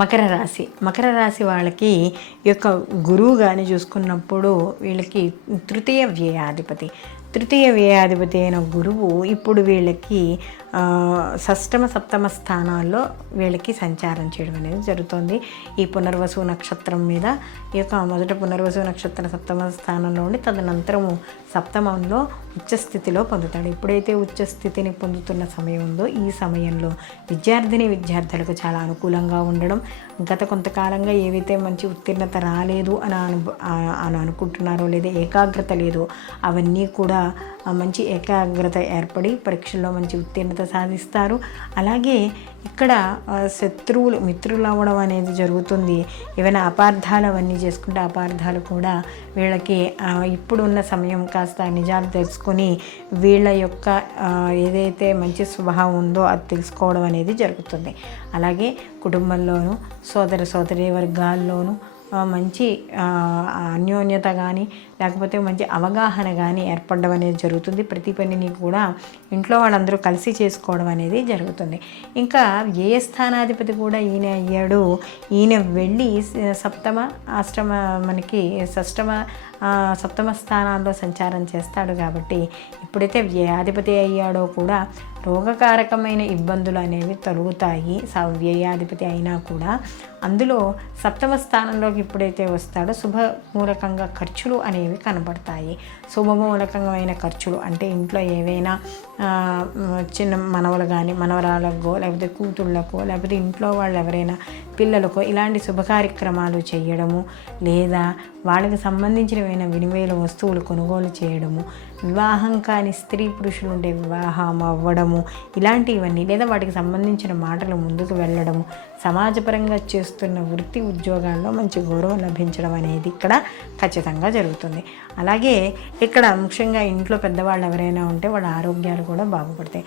మకర రాశి వాళ్ళకి ఈ యొక్క గురువు కానీ చూసుకున్నప్పుడు వీళ్ళకి తృతీయ వ్యయాధిపతి అయిన గురువు ఇప్పుడు వీళ్ళకి షష్టమ సప్తమ స్థానాల్లో వీళ్ళకి సంచారం చేయడం అనేది జరుగుతుంది. ఈ పునర్వసు నక్షత్రం మీద ఈ యొక్క మొదట పునర్వసు నక్షత్ర సప్తమ స్థానంలో ఉండి తదనంతరము సప్తమంలో ఉచ్చస్థితిలో పొందుతాడు. ఎప్పుడైతే ఉచ్చస్థితిని పొందుతున్న సమయం ఉందో ఈ సమయంలో విద్యార్థులకు చాలా అనుకూలంగా ఉండడం, గత కొంతకాలంగా ఏవైతే మంచి ఉత్తీర్ణత రాలేదు అని అనుకుంటున్నారో లేదా ఏకాగ్రత లేదో అవన్నీ కూడా మంచి ఏకాగ్రత ఏర్పడి పరీక్షల్లో మంచి ఉత్తీర్ణత సాధిస్తారు. అలాగే ఇక్కడ శత్రువులు మిత్రులు అవ్వడం అనేది జరుగుతుంది. ఏవైనా అపార్థాలు అవన్నీ చేసుకుంటే అపార్థాలు కూడా వీళ్ళకి ఇప్పుడున్న సమయం కాస్త నిజాలు తెలుసుకొని వీళ్ళ యొక్క ఏదైతే మంచి స్వభావం ఉందో అది తెలుసుకోవడం అనేది జరుగుతుంది. అలాగే కుటుంబంలోనూ సోదరీ వర్గాల్లోనూ మంచి అన్యోన్యత కానీ లేకపోతే మంచి అవగాహన కానీ ఏర్పడడం అనేది జరుగుతుంది. ప్రతి పనిని కూడా ఇంట్లో వాళ్ళందరూ కలిసి చేసుకోవడం అనేది జరుగుతుంది. ఇంకా వ్యయ స్థానాధిపతి కూడా ఈయన అయ్యాడు. ఈయన వెళ్ళి సప్తమ స్థానాల్లో సంచారం చేస్తాడు. కాబట్టి ఎప్పుడైతే వ్యయాధిపతి అయ్యాడో కూడా రోగకారకమైన ఇబ్బందులు అనేవి తొలగుతాయి. వ్యయాధిపతి అయినా కూడా అందులో సప్తమ స్థానంలోకి ఎప్పుడైతే వస్తాడో శుభమూలకంగా ఖర్చులు అనేవి కనబడతాయి. శుభమూలకమైన ఖర్చులు అంటే ఇంట్లో ఏవైనా చిన్న మనవలు కానీ మనవరాలకో లేకపోతే కూతుళ్ళకో లేకపోతే ఇంట్లో వాళ్ళు ఎవరైనా పిల్లలకో ఇలాంటి శుభ కార్యక్రమాలు చేయడము, లేదా వాళ్ళకి సంబంధించినవైన వినిమయ వస్తువులు కొనుగోలు చేయడము, వివాహం కాని స్త్రీ పురుషులు ఉండే వివాహం అవ్వడము, ఇలాంటివన్నీ లేదా వాటికి సంబంధించిన మాటలు ముందుకు వెళ్ళడము, సమాజపరంగా చేస్తున్న వృత్తి ఉద్యోగాల్లో మంచి గౌరవం లభించడం అనేది ఇక్కడ ఖచ్చితంగా జరుగుతుంది. అలాగే ఇక్కడ ముఖ్యంగా ఇంట్లో పెద్దవాళ్ళు ఎవరైనా ఉంటే వాళ్ళ ఆరోగ్యాలు కూడా బాగుపడతాయి.